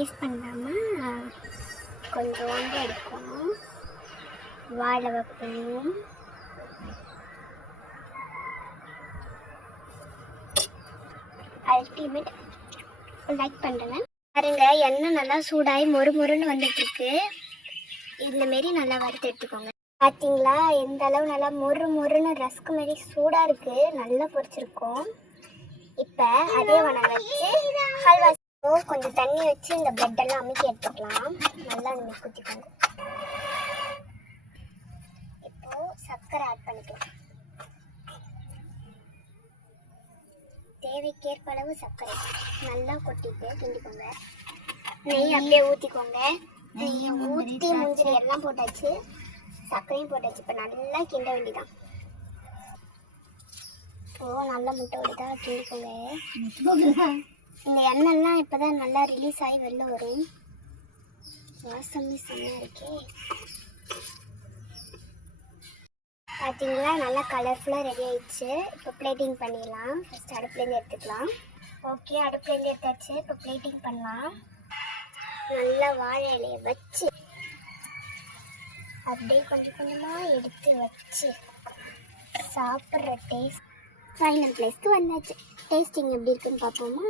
Waste பண்ணாமல் கொஞ்சோண்டு எடுக்கணும், வாழ வைக்கணும். அல்டிமேட். லைக் பண்ணுறேன் பாருங்க. எண்ணெய் நல்லா சூடாகி மொறுன்னு வந்துட்டு இருக்கு. இந்த மாரி நல்லா வறுத்து எடுத்துக்கோங்க. பார்த்தீங்களா எந்த அளவு நல்லா மொறுன்னு ரஸ்க்கு மாரி சூடாக இருக்குது, நல்லா பொரிச்சிருக்கோம். இப்போ அதே வனம் வச்சு ஹல்வா கொஞ்சம் தண்ணி வச்சு இந்த பிரெட்டெல்லாம் அமுக்கி எடுத்துக்கலாம். நல்லா நம்ம குத்திக்கோங்க. இப்போது சர்க்கரை ஆட் பண்ணிக்கலாம். தேவைக்கேற்ப அளவு சர்க்கரை நல்லா கொட்டிட்டு கிண்டிக்கோங்க. நெய் அப்படியே ஊற்றிக்கோங்க. நெய்யை ஊற்றி முந்திரி எல்லாம் போட்டாச்சு, சர்க்கரையும் போட்டாச்சு. இப்போ நல்லா கிண்ட வேண்டிதான். நல்லா முட்டை விடுதா கிண்டிக்கோங்க. இந்த எண்ணெய்லாம் இப்போ தான் நல்லா ரிலீஸ் ஆகி வெளில வரும். வாசமே செம்மையாக இருக்கே. பார்த்தீங்களா நல்லா கலர்ஃபுல்லாக ரெடி ஆயிடுச்சு. இப்போ பிளேட்டிங் பண்ணிடலாம். ஃபஸ்ட் அடுப்புலேருந்து எடுத்துக்கலாம். ஓகே, அடுப்புலேருந்து எடுத்தாச்சு. இப்போ பிளேட்டிங் பண்ணலாம். நல்லா வாழை இலையை வச்சு அப்படியே கொஞ்சம் கொஞ்சமாக எடுத்து வச்சு சாப்பிட்ற டேஸ்ட் ஃபைனல் பிளேஸ்க்கு வந்தாச்சு. டேஸ்டிங் எப்படி இருக்குன்னு பார்ப்போமா?